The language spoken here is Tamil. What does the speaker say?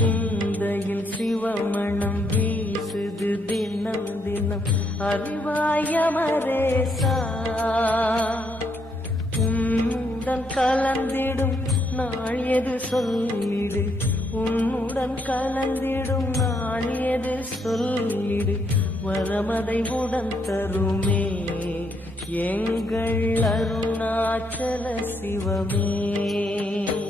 சிந்தையில் சிவமணம் வீசுது தினம் தினம் அறிவாயமரேசா உன்னுடன் கலந்திடும் நாள் எது சொல்லிடு உன்னுடன் கலந்திடும் நாள் எது சொல்லிடு வரமதை உடன் தருமே எங்கள் அருணாச்சல சிவமே.